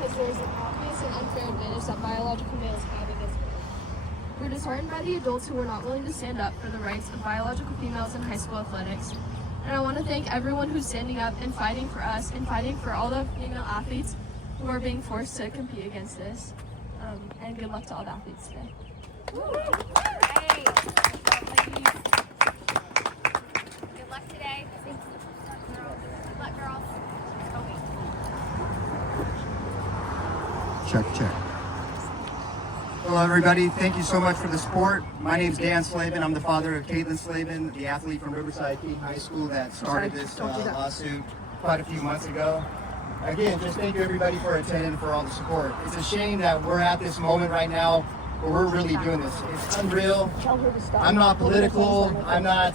because there is an obvious and unfair advantage that biological males have against women. We're disheartened by the adults who were not willing to stand up for the rights of biological females in high school athletics. And I want to thank everyone who's standing up and fighting for us and fighting for all the female athletes who are being forced to compete against this. And good luck to all the athletes today. Good luck today. Good luck, girls. Check. Hello, everybody. Thank you so much for the support. My name is Dan Slavin. I'm the father of Caitlin Slavin, the athlete from Riverside King High School that started this lawsuit quite a few months ago. Again, just thank you, everybody, for attending, for all the support. It's a shame that we're at this moment right now where we're really doing this. It's unreal. I'm not political. I'm not...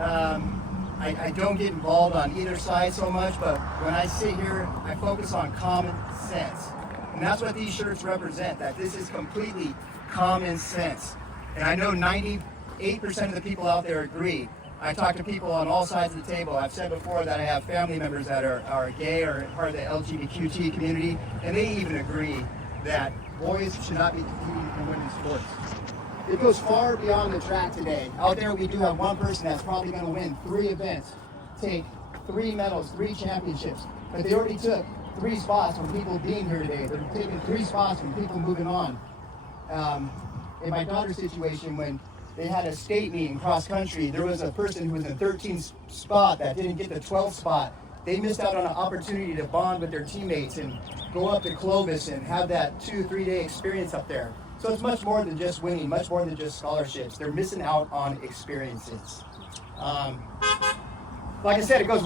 I don't get involved on either side so much, but when I sit here, I focus on common sense. And that's what these shirts represent, that this is completely common sense. And I know 98% of the people out there agree. I talk to people on all sides of the table. I've said before that I have family members that are gay or part of the LGBTQ community, and they even agree that boys should not be competing in women's sports. It goes far beyond the track today. Out there we do have one person that's probably going to win 3 events, take 3 medals, 3 championships, but they already took 3 spots from people being here today. They're taking 3 spots from people moving on. In my daughter's situation, when they had a state meet in cross country, there was a person who was in 13th spot that didn't get the 12th spot. They missed out on an opportunity to bond with their teammates and go up to Clovis and have that 2-3 day experience up there. So it's much more than just winning, much more than just scholarships. They're missing out on experiences. Like I said, it goes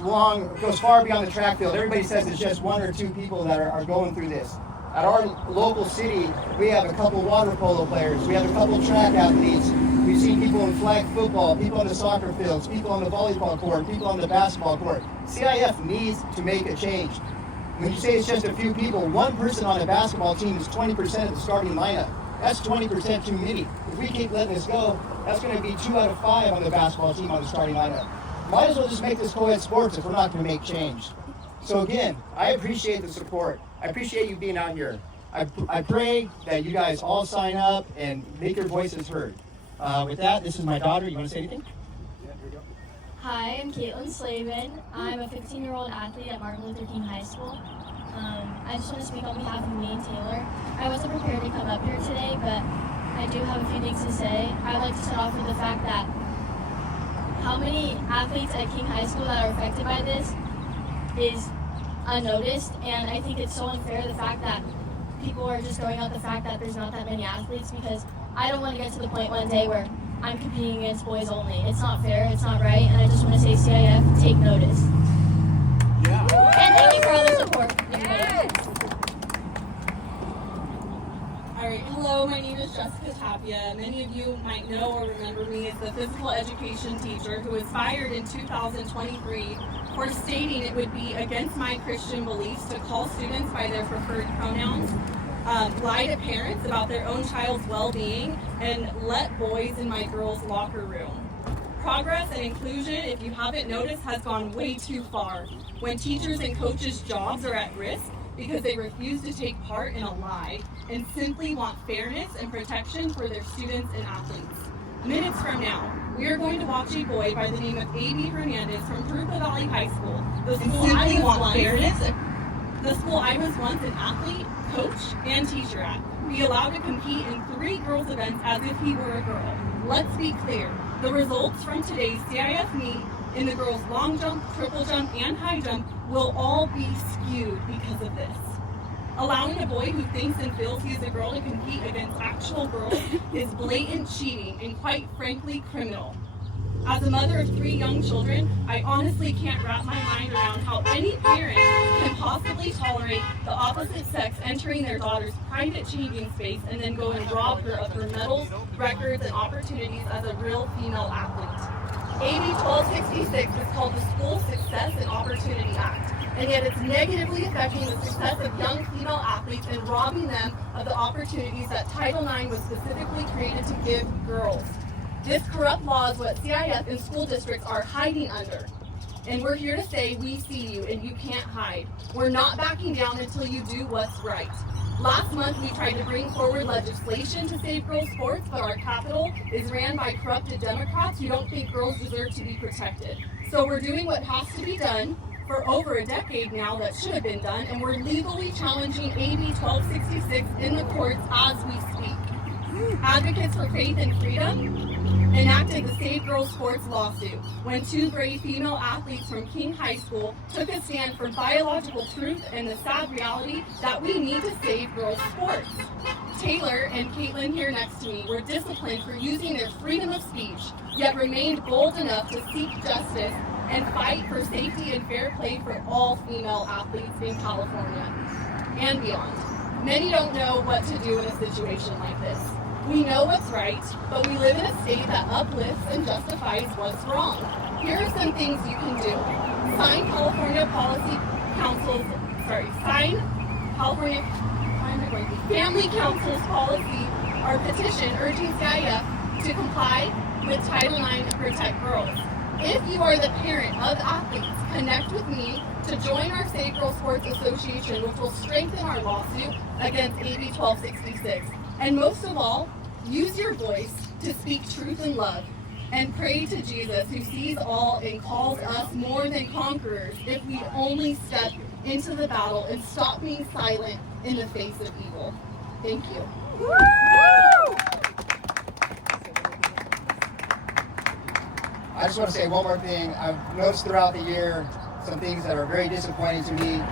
far beyond the track field. Everybody says it's just 1 or 2 people that are going through this. At our local city, we have a couple water polo players. We have a couple track athletes. We've seen people in flag football, people on the soccer fields, people on the volleyball court, people on the basketball court. CIF needs to make a change. When you say it's just a few people, 1 person on the basketball team is 20% of the starting lineup. That's 20% too many. If we keep letting this go, that's going to be 2 out of 5 on the basketball team on the starting lineup. Might as well just make this co-ed sports if we're not going to make change. So again, I appreciate the support. I appreciate you being out here. I pray that you guys all sign up and make your voices heard. With that, this is my daughter. You want to say anything? Yeah, here we go. Hi, I'm Caitlin Slavin. I'm a 15-year-old athlete at Martin Luther King High School. I just want to speak on behalf of me and Taylor. I wasn't prepared to come up here today, but I do have a few things to say. I'd like to start off with the fact that how many athletes at King High School that are affected by this is unnoticed, and I think it's so unfair the fact that people are just throwing out the fact that there's not that many athletes, because I don't want to get to the point one day where I'm competing against boys only. It's not fair, it's not right, and I just want to say CIF, take notice. Yeah. And thank you for all the support. Alright, hello, my name is Jessica Tapia. Many of you might know or remember me as the physical education teacher who was fired in 2023 for stating it would be against my Christian beliefs to call students by their preferred pronouns, lie to parents about their own child's well-being, and let boys in my girls' locker room. Progress and inclusion, if you haven't noticed, has gone way too far when teachers and coaches' jobs are at risk because they refuse to take part in a lie and simply want fairness and protection for their students and athletes. Minutes from now, we are going to watch a boy by the name of A.B. Hernandez from Drupa Valley High School, the school I was once an athlete, coach, and teacher at, be allowed to compete in 3 girls' events as if he were a girl. Let's be clear, the results from today's CIF meet in the girls' long jump, triple jump, and high jump will all be skewed because of this. Allowing a boy who thinks and feels he is a girl to compete against actual girls is blatant cheating and quite frankly criminal. As a mother of 3 young children, I honestly can't wrap my mind around how any parent can possibly tolerate the opposite sex entering their daughter's private changing space and then go and rob her of her medals, records, and opportunities as a real female athlete. AB 1266 is called the School Success and Opportunity Act, and yet it's negatively affecting the success of young female athletes and robbing them of the opportunities that Title IX was specifically created to give girls. This corrupt law is what CIF and school districts are hiding under. and we're here to say we see you and you can't hide. We're not backing down until you do what's right. Last month, we tried to bring forward legislation to save girls' sports, but our Capitol is ran by corrupted Democrats who don't think girls deserve to be protected. So we're doing what has to be done for over a decade now that should have been done, and we're legally challenging AB 1266 in the courts as we speak. Advocates for Faith and Freedom enacted the Save Girls Sports lawsuit when two brave female athletes from King High School took a stand for biological truth and the sad reality that we need to save girls' sports. Taylor and Caitlin here next to me were disciplined for using their freedom of speech, yet remained bold enough to seek justice and fight for safety and fair play for all female athletes in California and beyond. Many don't know what to do in a situation like this. We know what's right, but we live in a state that uplifts and justifies what's wrong. Here are some things you can do. Sign California Family Council's policy or petition urging CIF to comply with Title IX and protect girls. If you are the parent of athletes, connect with me to join our Save Girls Sports Association, which will strengthen our lawsuit against AB 1266. And most of all, use your voice to speak truth and love, and pray to Jesus, who sees all and calls us more than conquerors if we only step into the battle and stop being silent in the face of evil. Thank you. I just want to say one more thing. I've noticed throughout the year some things that are very disappointing to me.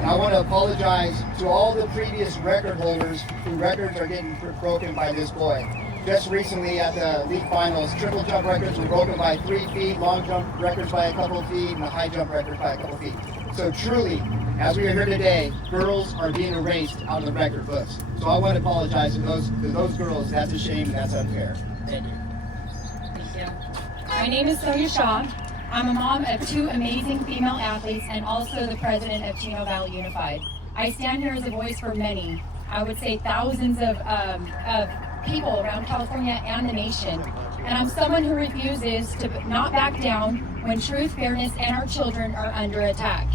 And I want to apologize to all the previous record holders whose records are getting broken by this boy. Just recently at the league finals, triple jump records were broken by 3 feet, long jump records by a couple of feet, and the high jump records by a couple of feet. So truly, as we are here today, girls are being erased out of the record books. So I want to apologize to those girls. That's a shame and that's unfair. Thank you. Thank you. My name is Sonia Shaw. I'm a mom of 2 amazing female athletes and also the president of Chino Valley Unified. I stand here as a voice for many, I would say thousands of people around California and the nation. And I'm someone who refuses to not back down when truth, fairness, and our children are under attack.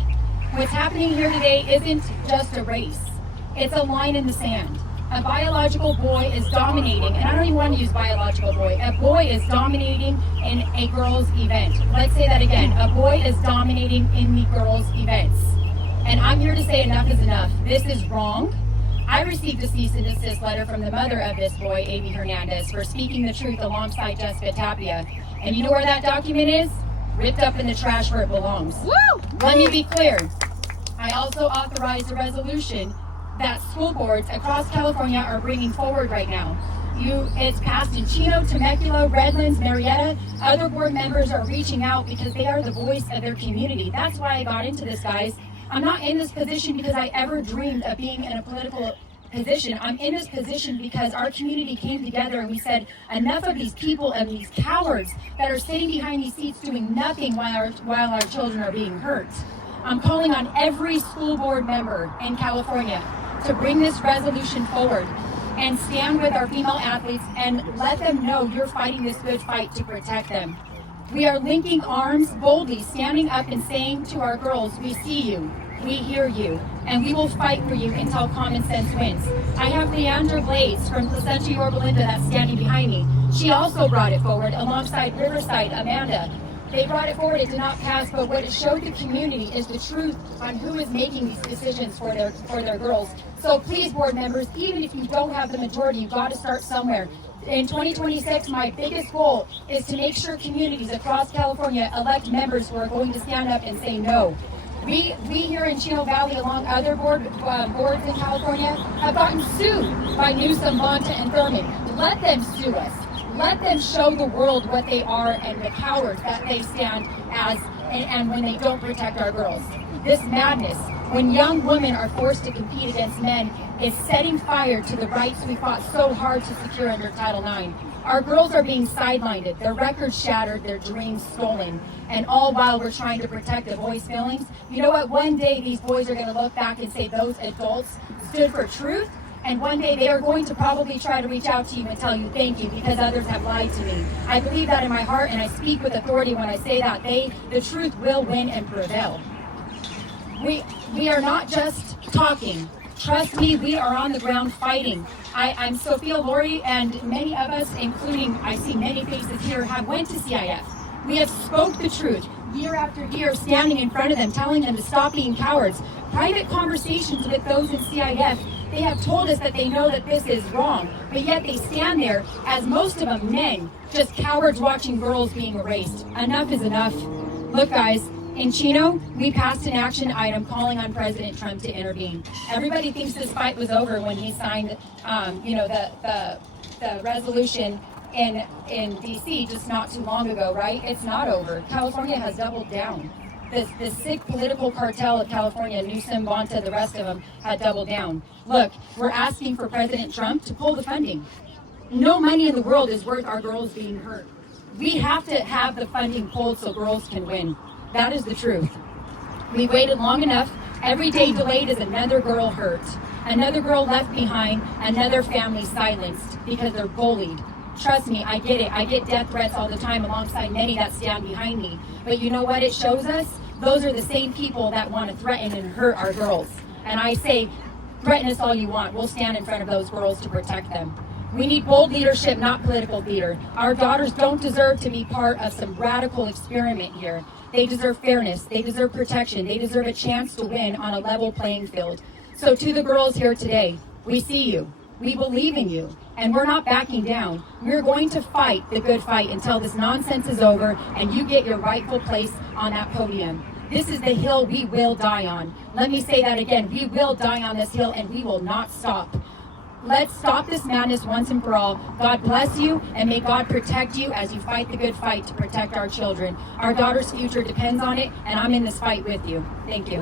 What's happening here today isn't just a race. It's a line in the sand. A biological boy is dominating, and I don't even want to use biological boy. A boy is dominating in a girls' event. Let's say that again. A boy is dominating in the girls' events. And I'm here to say enough is enough. This is wrong. I received a cease and desist letter from the mother of this boy, Amy Hernandez, for speaking the truth alongside Jessica Tapia. And you know where that document is? Ripped up in the trash where it belongs. Woo! Let me be clear. I also authorized a resolution that school boards across California are bringing forward right now. It's passed in Chino, Temecula, Redlands, Marietta. Other board members are reaching out because they are the voice of their community. That's why I got into this, guys. I'm not in this position because I ever dreamed of being in a political position. I'm in this position because our community came together and we said, enough of these people and these cowards that are sitting behind these seats doing nothing while our children are being hurt. I'm calling on every school board member in California to bring this resolution forward and stand with our female athletes and let them know you're fighting this good fight to protect them. We are linking arms boldly, standing up and saying to our girls, we see you, we hear you, and we will fight for you until common sense wins. I have Leandra Blades from Placenta Yorba Linda that's standing behind me. She also brought it forward alongside Riverside Amanda. They brought it forward, it did not pass, but what it showed the community is the truth on who is making these decisions for their girls. So please, board members, even if you don't have the majority, you've got to start somewhere. In 2026, my biggest goal is to make sure communities across California elect members who are going to stand up and say no. We here in Chino Valley, along other boards in California, have gotten sued by Newsom, Bonta, and Thurman. Let them sue us. Let them show the world what they are and the cowards that they stand as and when they don't protect our girls. This madness, when young women are forced to compete against men, is setting fire to the rights we fought so hard to secure under Title IX. Our girls are being sidelined, their records shattered, their dreams stolen, and all while we're trying to protect the boys' feelings. You know what? One day these boys are going to look back and say those adults stood for truth And one day they are going to probably try to reach out to you and tell you thank you because others have lied to me. I believe that in my heart, and I speak with authority when I say that the truth will win and prevail. We are not just talking. Trust me, we are on the ground fighting. I'm Sophia Lori, and many of us, including I see many faces here, have went to CIF. We have spoke the truth year after year, standing in front of them, telling them to stop being cowards. Private conversations with those in CIF, they have told us that they know that this is wrong, but yet they stand there as most of them men, just cowards watching girls being erased. Enough is enough. Look, guys, in Chino, we passed an action item calling on President Trump to intervene. Everybody thinks this fight was over when he signed, the resolution in DC just not too long ago, right? It's not over. California has doubled down. The sick political cartel of California, Newsom, Bonta, the rest of them, had doubled down. Look, we're asking for President Trump to pull the funding. No money in the world is worth our girls being hurt. We have to have the funding pulled so girls can win. That is the truth. We waited long enough. Every day delayed is another girl hurt, another girl left behind, another family silenced because they're bullied. Trust me, I get it. I get death threats all the time alongside many that stand behind me. But you know what it shows us? Those are the same people that want to threaten and hurt our girls. And I say, threaten us all you want. We'll stand in front of those girls to protect them. We need bold leadership, not political theater. Our daughters don't deserve to be part of some radical experiment here. They deserve fairness. They deserve protection. They deserve a chance to win on a level playing field. So to the girls here today, we see you. We believe in you. And we're not backing down. We're going to fight the good fight until this nonsense is over and you get your rightful place on that podium. This is the hill we will die on. Let me say that again. We will die on this hill and we will not stop. Let's stop this madness once and for all. God bless you, and may God protect you as you fight the good fight to protect our children. Our daughter's future depends on it, and I'm in this fight with you. Thank you.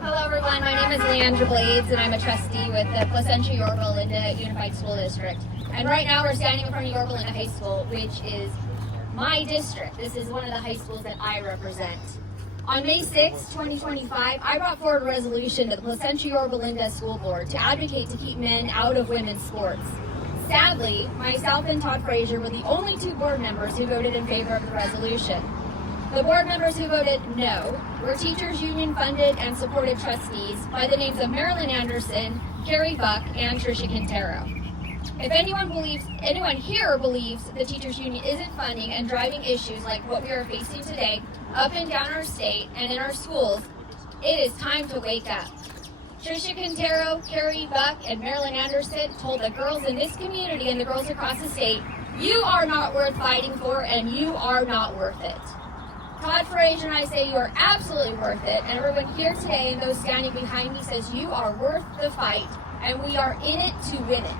Hello everyone, my name is Leandra Blades and I'm a trustee with the Placentia Yorba Linda Unified School District. And right now we're standing in front of Yorba Linda High School, which is my district. This is one of the high schools that I represent. On May 6, 2025, I brought forward a resolution to the Placentia Yorba Linda School Board to advocate to keep men out of women's sports. Sadly, myself and Todd Frazier were the only two board members who voted in favor of the resolution. The board members who voted no were teachers union funded and supported trustees by the names of Marilyn Anderson, Carrie Buck, and Tricia Quintero. If anyone here believes the teachers union isn't funding and driving issues like what we are facing today up and down our state and in our schools, it is time to wake up. Tricia Quintero, Carrie Buck, and Marilyn Anderson told the girls in this community and the girls across the state, you are not worth fighting for and you are not worth it. Todd Frazier and I say you are absolutely worth it, and everyone here today and those standing behind me says you are worth the fight, and we are in it to win it.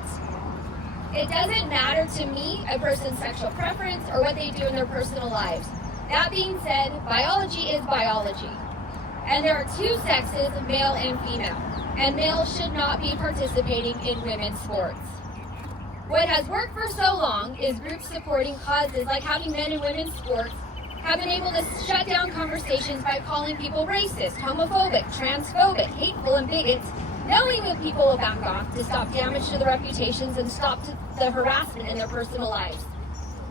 It doesn't matter to me a person's sexual preference or what they do in their personal lives. That being said, biology is biology. And there are two sexes, male and female. And males should not be participating in women's sports. What has worked for so long is groups supporting causes like having men in women's sports have been able to shut down conversations by calling people racist, homophobic, transphobic, hateful, and bigots, knowing that people will back off to stop damage to their reputations and stop the harassment in their personal lives.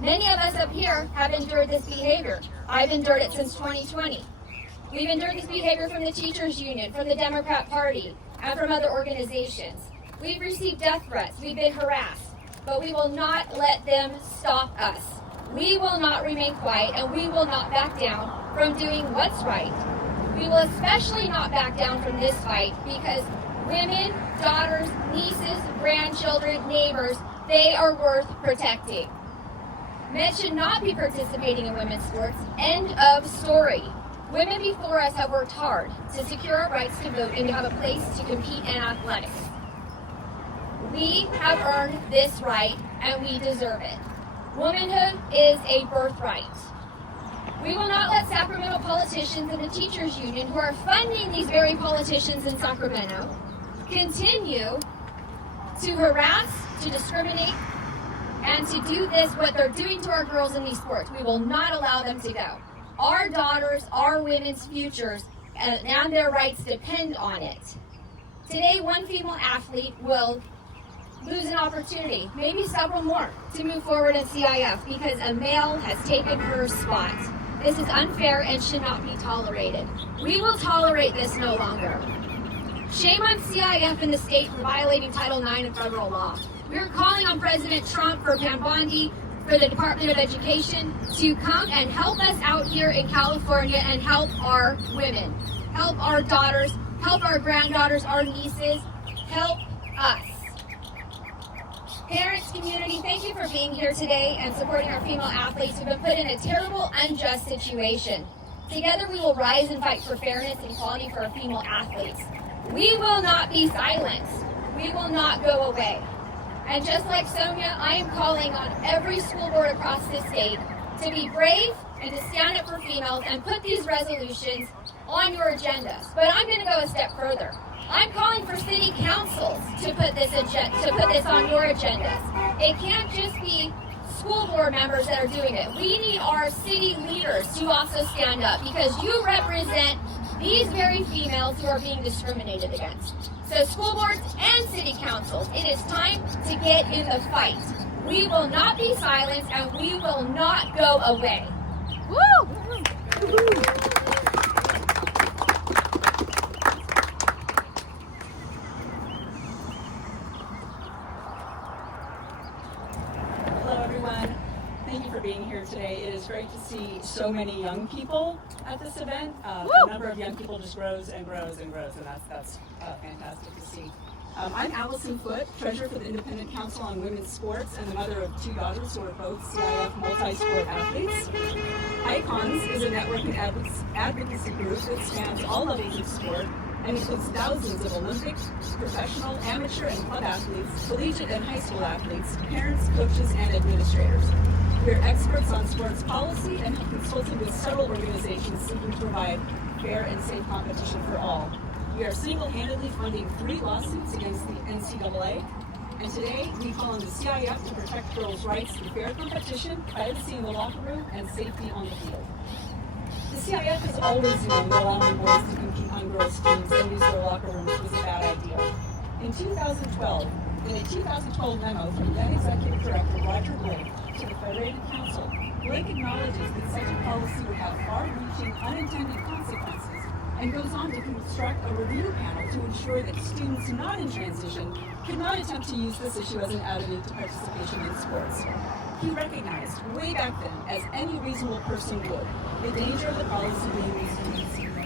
Many of us up here have endured this behavior. I've endured it since 2020. We've endured this behavior from the teachers union, from the Democrat Party, and from other organizations. We've received death threats, we've been harassed, but we will not let them stop us. We will not remain quiet, and we will not back down from doing what's right. We will especially not back down from this fight because women, daughters, nieces, grandchildren, neighbors, they are worth protecting. Men should not be participating in women's sports. End of story. Women before us have worked hard to secure our rights to vote and to have a place to compete in athletics. We have earned this right, and we deserve it. Womanhood is a birthright. We will not let Sacramento politicians and the teachers union, who are funding these very politicians in Sacramento, continue to harass, to discriminate, and to do this, what they're doing to our girls in these sports. We will not allow them to go. Our daughters, our women's futures, and their rights depend on it. Today, one female athlete will lose an opportunity, maybe several more, to move forward in CIF because a male has taken her spot. This is unfair and should not be tolerated. We will tolerate this no longer. Shame on CIF and the state for violating Title IX of federal law. We are calling on President Trump for Pam Bondi, for the Department of Education to come and help us out here in California and help our women, help our daughters, help our granddaughters, our nieces, help us. Parents, community, thank you for being here today and supporting our female athletes who've been put in a terrible, unjust situation. Together we will rise and fight for fairness and equality for our female athletes. We will not be silenced. We will not go away. And just like Sonia, I am calling on every school board across the state to be brave and to stand up for females and put these resolutions on your agendas. But I'm going to go a step further. I'm calling for city councils to put this on your agendas. It can't just be school board members that are doing it. We need our city leaders to also stand up because you represent these very females who are being discriminated against. So school boards and city councils, it is time to get in the fight. We will not be silenced and we will not go away. Woo! Hello, everyone. Thank you for being here today. It is great to see so many young people at this event. The number of young people just grows and grows and grows, and that's fantastic to see. I'm Allison Foote, treasurer for the Independent Council on Women's Sports and the mother of 2 daughters who are both CIF multi-sport athletes. ICONS is a network and advocacy group that spans all levels of sport and includes thousands of Olympic, professional, amateur, and club athletes, collegiate and high school athletes, parents, coaches, and administrators. We are experts on sports policy and have consulted with several organizations seeking to provide fair and safe competition for all. We are single-handedly funding 3 lawsuits against the NCAA, and today we call on the CIF to protect girls' rights to fair competition, privacy in the locker room, and safety on the field. The CIF has always known that allowing boys to compete on girls' teams and use their locker rooms was a bad idea. In 2012, in a 2012 memo from then Executive Director Roger Blake to the Federated Council, Blake acknowledges that such a policy would have far-reaching unintended consequences and goes on to construct a review panel to ensure that students not in transition could not attempt to use this issue as an avenue to participation in sports. He recognized way back then, as any reasonable person would, the danger of the policy being used against youth.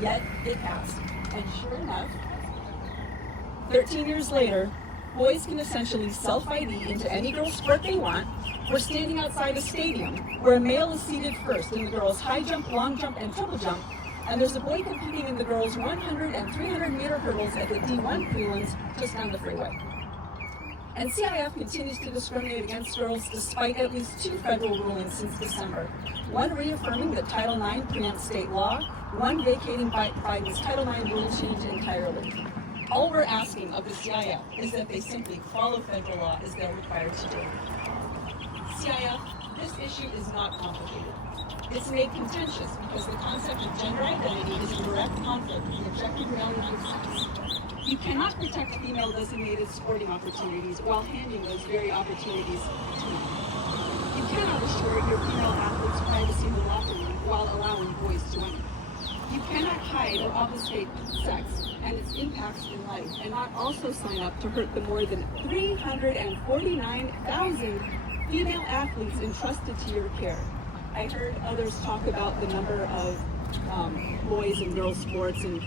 Yet it passed, and sure enough, 13 years later, boys can essentially self-ID into any girls' sport they want. We're standing outside a stadium where a male is seated first in the girls' high jump, long jump, and triple jump, and there's a boy competing in the girls' 100 and 300 meter hurdles at the D1 prelims just down the freeway. And CIF continues to discriminate against girls despite at least 2 federal rulings since December. One reaffirming that Title IX preempts state law, one vacating Biden's Title IX rule change entirely. All we're asking of the CIF is that they simply follow federal law as they're required to do. CIF, this issue is not complicated. It's made contentious because the concept of gender identity is in direct conflict with the objective reality of sex. You cannot protect female-designated sporting opportunities while handing those very opportunities to men. You cannot assure your female athletes privacy in the locker room while allowing boys to enter. You cannot hide or obfuscate sex and its impacts in life and not also sign up to hurt the more than 349,000 female athletes entrusted to your care. I heard others talk about the number of boys and girls sports, and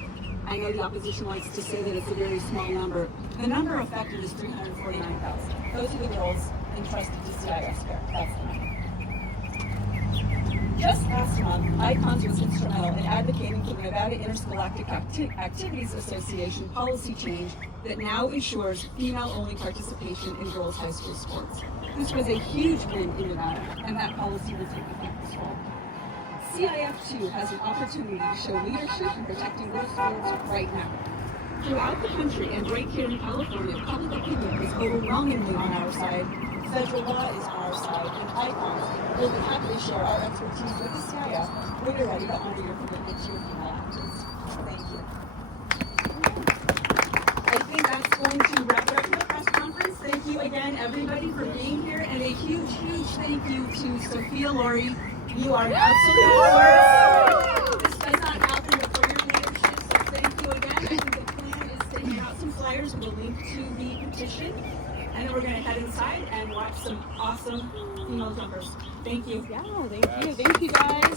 I know the opposition likes to say that it's a very small number. The number affected is 349,000. Those are the girls entrusted to CIF's care. That's the number. Just last month, ICONS was instrumental in advocating for the Nevada Interscholastic Activities Association policy change that now ensures female-only participation in girls' high school sports. This was a huge win in Nevada, and that policy will take effect this fall. CIF, too, has an opportunity to show leadership in protecting girls' sports right now. Throughout the country and right here in California, public opinion is overwhelmingly on our side, Federal law is on our side, and ICONs will happily share our expertise with the CIF when you're ready to honor your commitment to your female athletes. Thank you. I think that's going to wrap it up for the press conference. Thank you again, everybody, for being here, and a huge, huge thank you to Sophia Laurie. You are absolutely gorgeous. This does not happen before your leadership, so thank you again. I think the plan is to hand out some flyers with a link to the petition, and then we're going to head inside and watch some awesome female jumpers. Thank you. Yeah, thank you. Thank you, guys.